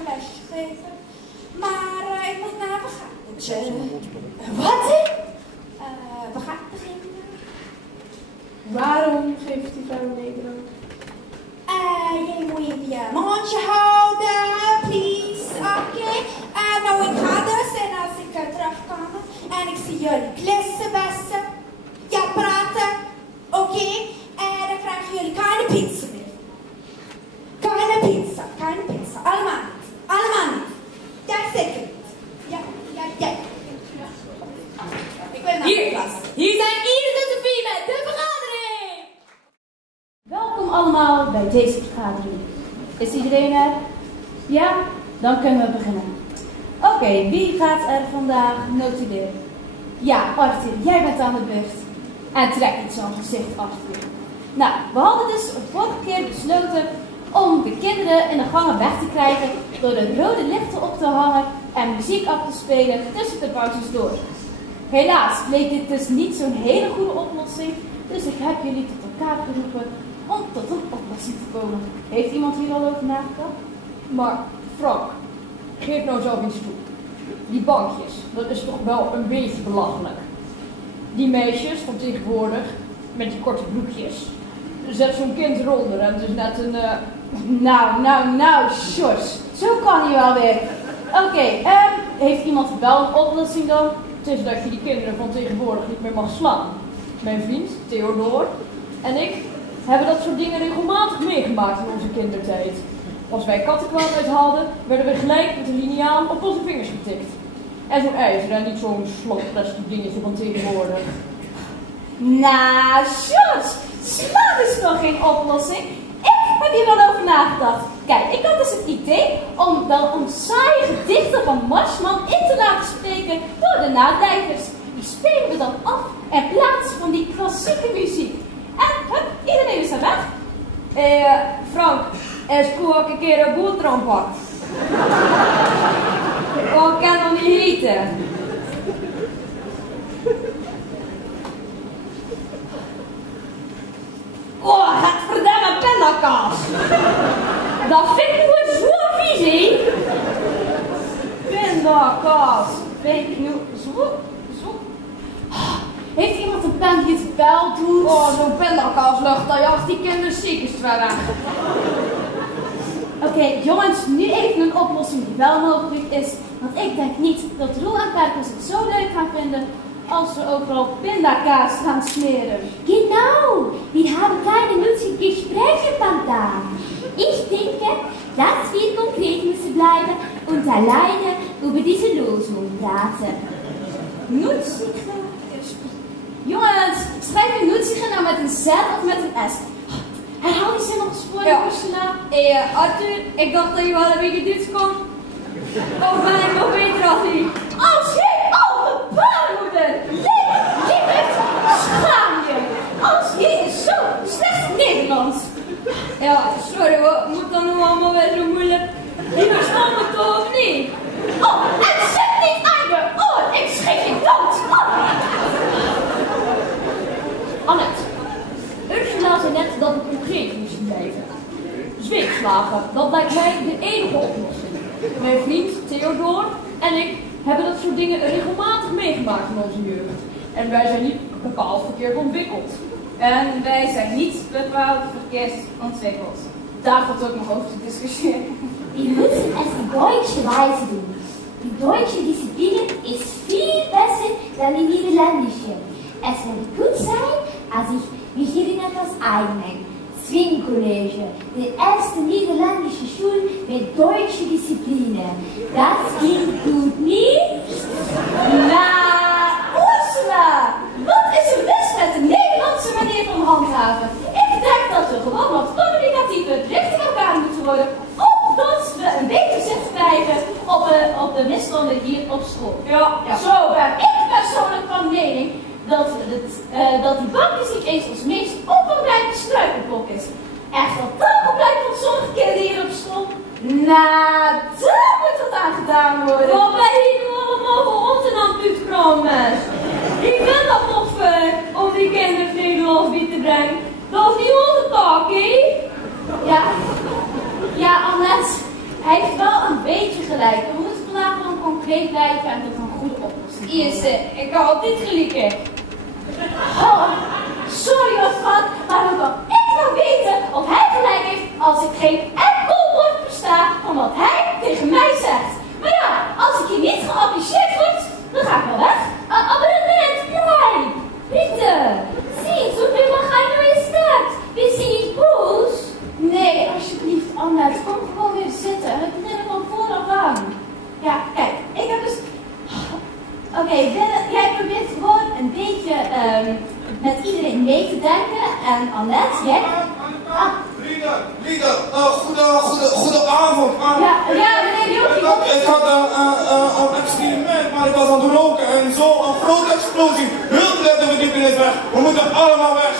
een lesje geven. Maar ik moet naar een vergadertje. Wat? We gaan beginnen. Waarom geeft die vrouw Nederland? Je moet even je mondje houden, please. Oké. Nou, ik ga dus en als ik terugkom en ik zie jullie klissen bessen. Ja, praten. Oké. Dan krijgen jullie keine pizza meer. Keine pizza. Allemaal niet. Allemaal niet. Ja, zeker niet. Ja. Ik ben naar de klas. Hier zijn Iris en Sophie met de vergadering. Welkom allemaal bij deze vergadering. Is iedereen er? Ja? Dan kunnen we beginnen. Oké, wie gaat er vandaag notuleren? Ja, Arthur, jij bent aan de beurt. En trek niet zo'n gezicht, Arthur. Nou, we hadden dus vorige keer besloten om de kinderen in de gangen weg te krijgen door de rode lichten op te hangen en muziek af te spelen tussen de pauzes door. Helaas bleek dit dus niet zo'n hele goede oplossing, dus ik heb jullie tot elkaar geroepen om tot een oplossing te komen. Heeft iemand hier al over nagedacht? Maar Frank, geef nou zelf eens toe. Die bankjes, dat is toch wel een beetje belachelijk. Die meisjes van tegenwoordig, met die korte broekjes. Zet zo'n kind eronder en het is net een... Nou, Sjors. Zo kan hij wel weer. Oké, heeft iemand wel een oplossing dan? Het is dat je die kinderen van tegenwoordig niet meer mag slaan. Mijn vriend, Theodor, en ik hebben dat soort dingen regelmatig meegemaakt in onze kindertijd. Als wij kattenkwaad uithaalden, werden we gelijk met een liniaal op onze vingers getikt. En zo'n ijzer en niet zo'n slap plastic dingetje van tegenwoordig. Nou, Sjors, slaan is toch geen oplossing? Ik heb hier wel over nagedacht. Kijk, ik had dus het idee om saaie gedichten van Marsman in te laten spreken door de nadijkers. Die spelen we dan af in plaats van die klassieke muziek. En hup, iedereen is er weg. Frank, eens koe ook een keer een boterham pakt. Ik kan nog niet eten. Oh, het verdamme pindakaas. Dat vind ik nu zo vies, hè? Pindakaas. Vind ik nu zo. Heeft iemand een pen die het wel doet? Oh, zo'n pindakaaslucht, dat jaagt die kinderen ziekest weg. Oké, jongens, nu even een oplossing die wel mogelijk is. Want ik denk niet dat Roel en Perkins het zo leuk gaan vinden als we overal pindakaas gaan smeren. Genau, wir haben keine nützlichen Gespräche von da. Ich denke, dass wir konkret müssen bleiben und alleine über diese Lösung praten. Nützliche? Jongens, schrijf je nützliche nou met een Z of met een S? Herhaal die zin nog eens voor, Ursula. Arthur, ik dacht dat je wel een beetje Duits kon. Of ben ik nog beter als die? Als jij al de baarmoeder lieverd, schaam je. Als jij is zo slecht Nederlands. Ja, sorry hoor, moet dan nu allemaal weer zo moeilijk. Je verstaat me toch of niet? Oh, en zet niet aan je oor, ik schrik je dood. Annette, Ursula zei net dat we concreet moesten blijven. Zweepslagen, dat lijkt mij de enige oplossing. Mijn vriend Theodor en ik hebben dat soort dingen regelmatig meegemaakt in onze jeugd. En wij zijn niet bepaald verkeerd ontwikkeld. En wij zijn niet bepaald verkeerd ontwikkeld. Daar valt ook nog over te discussiëren. Wir müssen es die deutsche Weise tun. Die deutsche Disziplin ist viel besser dan die niederländische. Es wird gut sein, als ich mich hier in etwas einmeng. Swing College, de erste niederländische Schule met deutsche Discipline. Das klingt gut, niet? Nou, Ursula, wat is er mis met de Nederlandse manier van handhaven? Ik denk dat we gewoon wat communicatiever richting elkaar moeten worden, opdat we een beter zicht krijgen op de misstanden hier op school. Ja. Zo ben ik persoonlijk van mening dat die bankjes niet eens ons meest opbelangrijke struikelblok is. Echt wat dat blijkt van sommige kinderen hier op school. Nou, daar moet wat aan gedaan worden. Wat ben je nu allemaal voor ons in aan het komen? Ik ben dat nog ver om die kinderen Nederlands bij te brengen. Dat is niet onze taak, hè? Ja, Annette, hij heeft wel een beetje gelijk. We moeten vandaag gewoon concreet blijven en tot een goede oplossing komen. Yes, ik kan het niet gelieken. Oh, sorry Osman, maar hoe kan ik nou weten of hij gelijk heeft als ik geen enkel woord versta van wat hij tegen mij zegt? Maar ja, als ik hier niet geapprecieerd word, dan ga ik wel weg. Abonnement, blijf! Bitte! Zie, zo mag hij nou in staat. Is hij niet boos? Nee, alsjeblieft, Annette, kom gewoon weer zitten. Het begint van vooraf aan. Ja, kijk, ik heb dus... Oké, jij probeert gewoon een beetje met iedereen mee te denken. En Annette, jij... Lieder, goedenavond. Ja, meneer Jochie. Ik had een experiment, maar ik was aan het roken en zo een grote explosie. Heel de derde verdieping is weg. We moeten allemaal weg.